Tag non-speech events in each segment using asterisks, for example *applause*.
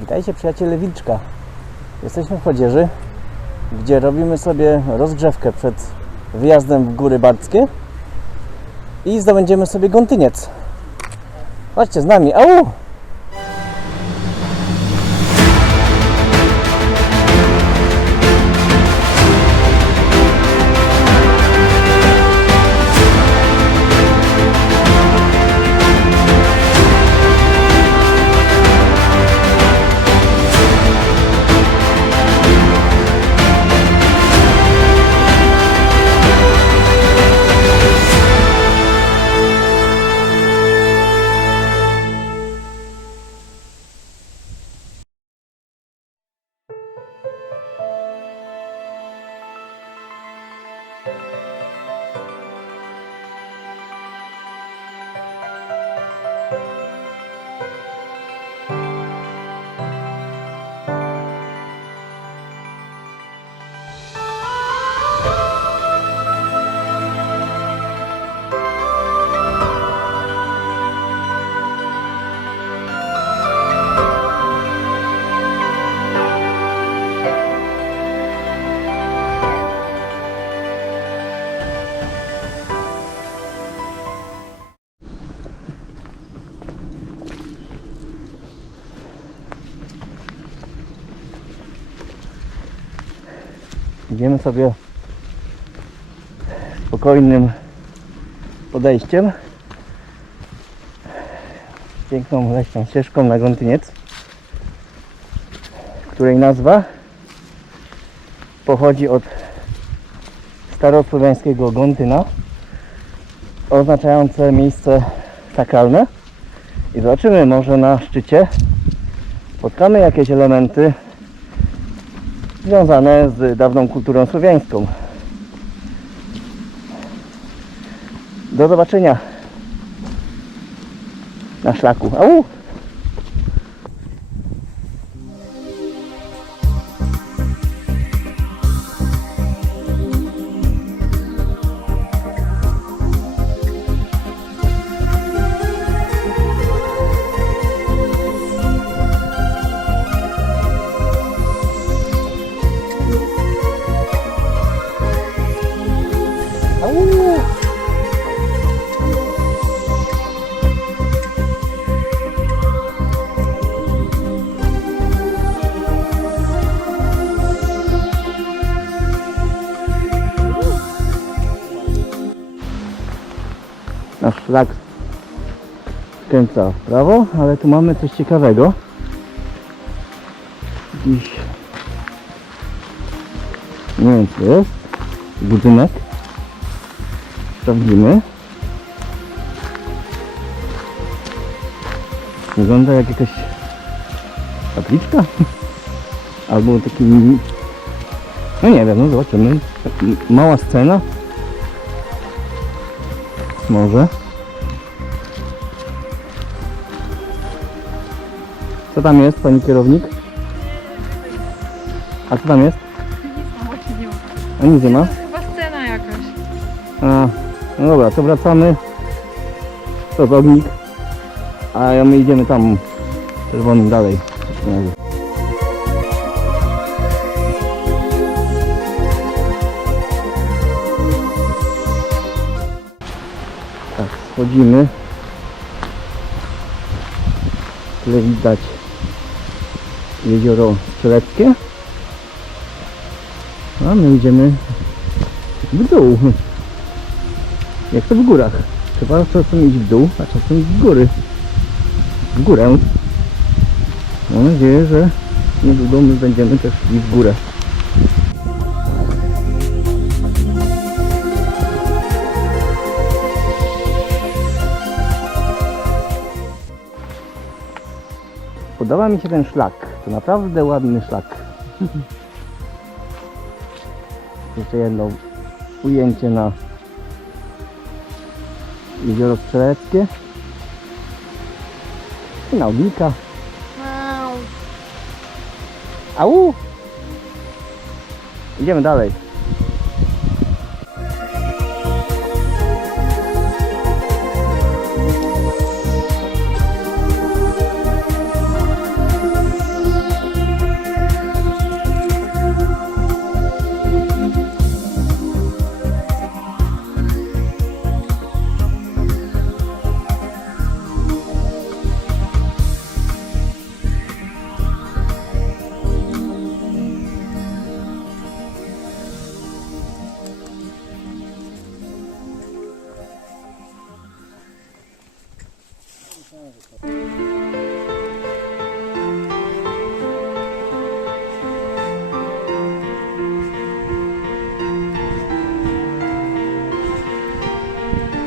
Witajcie przyjaciele Wilczka. Jesteśmy w Chodzieży, gdzie robimy sobie rozgrzewkę przed wyjazdem w Góry Bardzkie i zdobędziemy sobie gątyniec. Chodźcie z nami. Au! Idziemy sobie spokojnym podejściem. Piękną leśną ścieżką na Gątyniec, której nazwa pochodzi od starosłowiańskiego Gątyna, oznaczające miejsce sakralne. I zobaczymy, może na szczycie spotkamy jakieś elementy związane z dawną kulturą słowiańską. Do zobaczenia na szlaku. Au! Skręca w prawo, ale tu mamy coś ciekawego. Jakiś nie wiem co jest. Budynek. Sprawdzimy. Wygląda jak jakaś kapliczka. *laughs* Albo taki... No nie wiem, no zobaczymy. Mała scena. Może. Co tam jest, pani kierownik? A co tam jest? A nic nie ma? Chyba scena jakaś. A, no dobra, to wracamy. To jest ognik. A my idziemy tam czerwonym dalej. Tak, schodzimy. Tyle widać jezioro Strzeleckie. A my idziemy w dół. Jak to w górach. Trzeba czasem iść w dół, a czasem w góry. W górę. Mam nadzieję, że niedługo my będziemy też szli w górę. Podoba mi się ten szlak. To naprawdę ładny szlak. *laughs* Jeszcze jedno ujęcie na jezioro Strzeleckie i na ognika. Au! Idziemy dalej. Bye.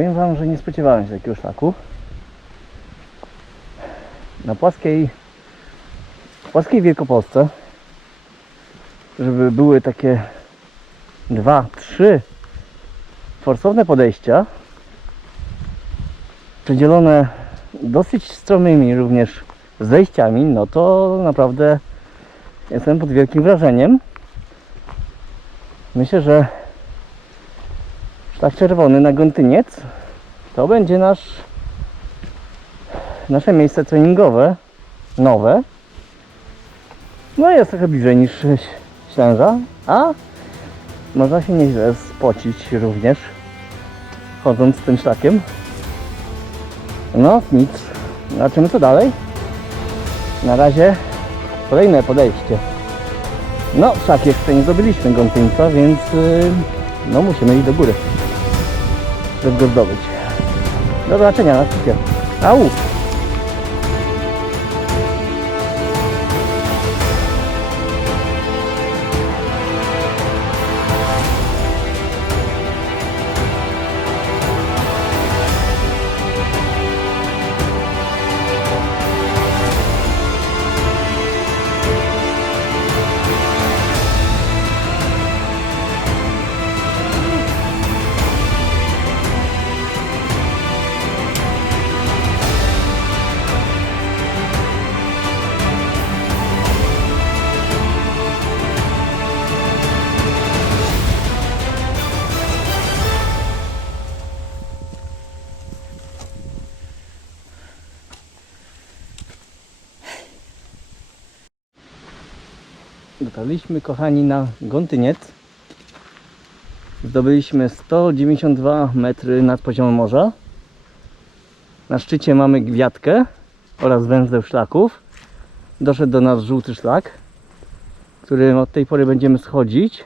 Powiem Wam, że nie spodziewałem się takiego szlaku. Na płaskiej, płaskiej Wielkopolsce, żeby były takie dwa, trzy forsowne podejścia, przedzielone dosyć stromymi również zejściami, no to naprawdę jestem pod wielkim wrażeniem. Myślę, że szlak czerwony na Gontyniec to będzie nasz nasze miejsce treningowe nowe. No jest trochę bliżej niż Ślęża, a można się nieźle spocić również chodząc tym szlakiem. No nic. Zobaczymy co dalej. Na razie kolejne podejście. No, szlak jeszcze nie zdobyliśmy gątyńca, więc yy, no musimy iść do góry, żeby go zdobyć. Do zobaczenia na szczycie. Au! Dotarliśmy, kochani, na Gontyniec. Zdobyliśmy 192 metry nad poziomem morza. Na szczycie mamy gwiazdkę oraz węzeł szlaków. Doszedł do nas żółty szlak, którym od tej pory będziemy schodzić.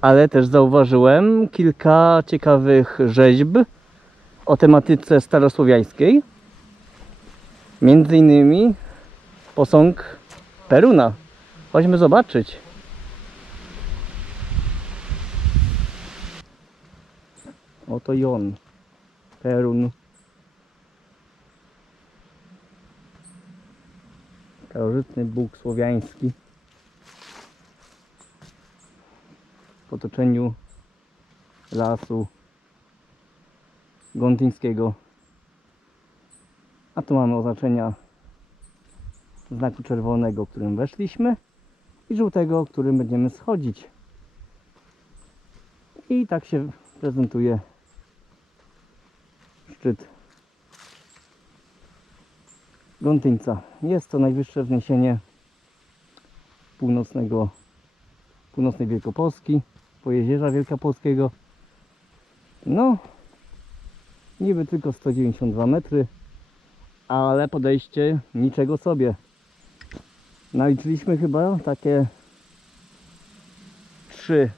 Ale też zauważyłem kilka ciekawych rzeźb o tematyce starosłowiańskiej. Między innymi posąg Peruna. Chodźmy zobaczyć. Oto i on. Perun. Starożytny Bóg słowiański. W otoczeniu lasu gontyńskiego. A tu mamy oznaczenia znaku czerwonego, którym weszliśmy i żółtego, którym będziemy schodzić. I tak się prezentuje szczyt Gontyńca. Jest to najwyższe wzniesienie północnego, północnej Wielkopolski, pojezierza Wielkopolskiego. No, niby tylko 192 metry, ale podejście niczego sobie. Naliczyliśmy chyba takie trzy,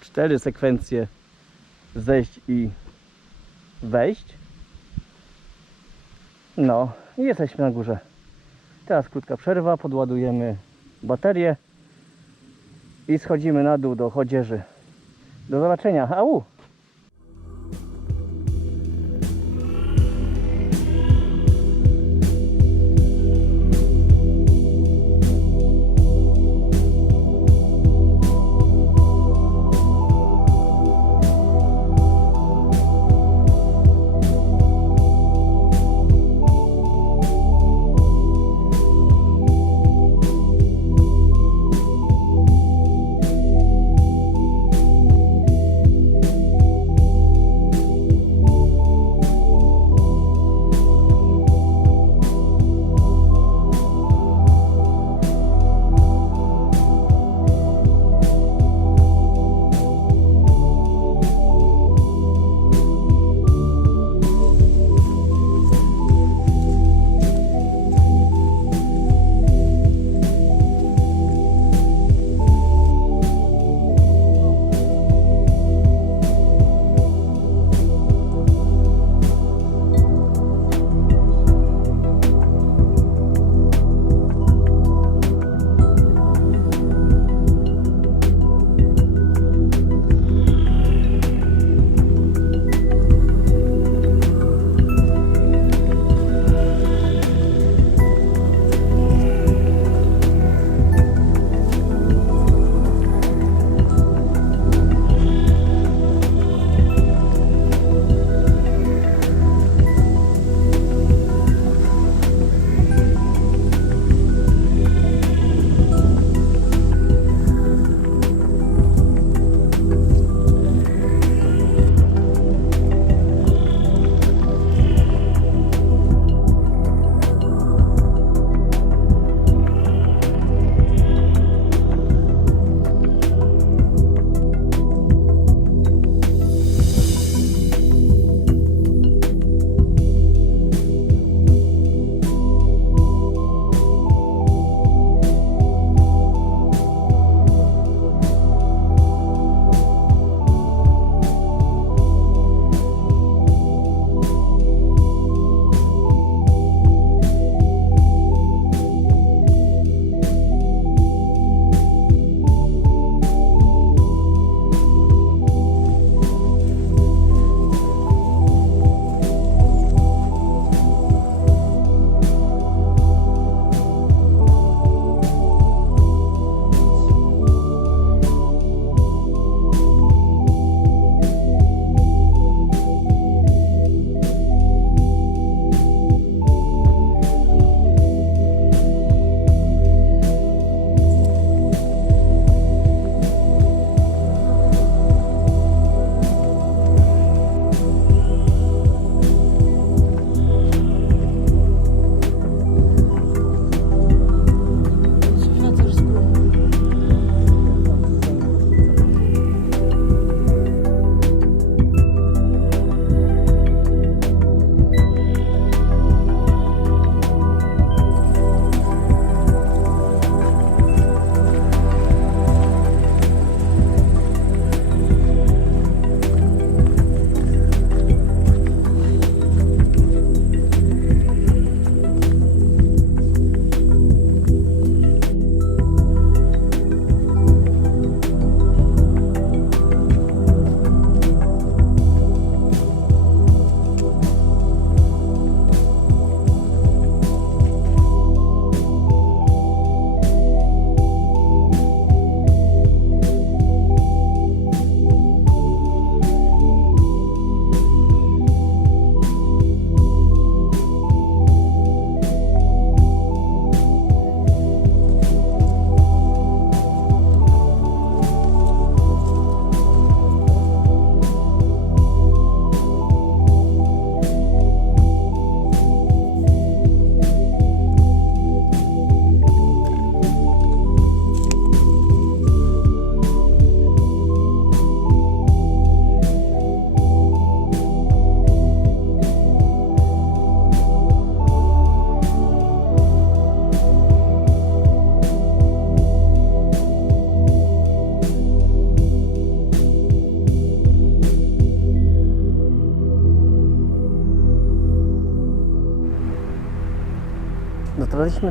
cztery sekwencje zejść i wejść. No i jesteśmy na górze. Teraz krótka przerwa, podładujemy baterię i schodzimy na dół do chodzieży. Do zobaczenia. Au!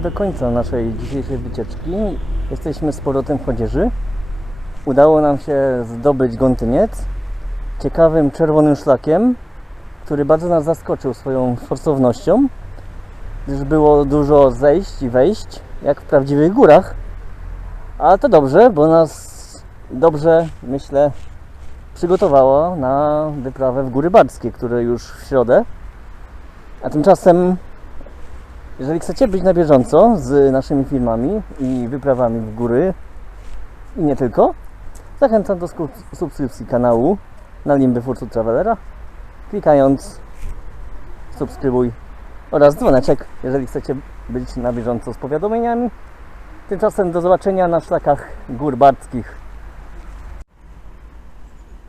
Do końca naszej dzisiejszej wycieczki. Jesteśmy z powrotem w Chodzieży. Udało nam się zdobyć Gątyniec ciekawym czerwonym szlakiem, który bardzo nas zaskoczył swoją forsownością, gdyż było dużo zejść i wejść, jak w prawdziwych górach. Ale to dobrze, bo nas dobrze, myślę, przygotowało na wyprawę w Góry Barskie, które już w środę. A tymczasem, jeżeli chcecie być na bieżąco z naszymi filmami i wyprawami w góry i nie tylko, zachęcam do subskrypcji kanału na Limby Fursu Travelera, klikając subskrybuj oraz dzwoneczek, jeżeli chcecie być na bieżąco z powiadomieniami. Tymczasem do zobaczenia na szlakach gór barskich.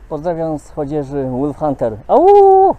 Pozdrawiam z chodzieży Wolf Hunter. Au!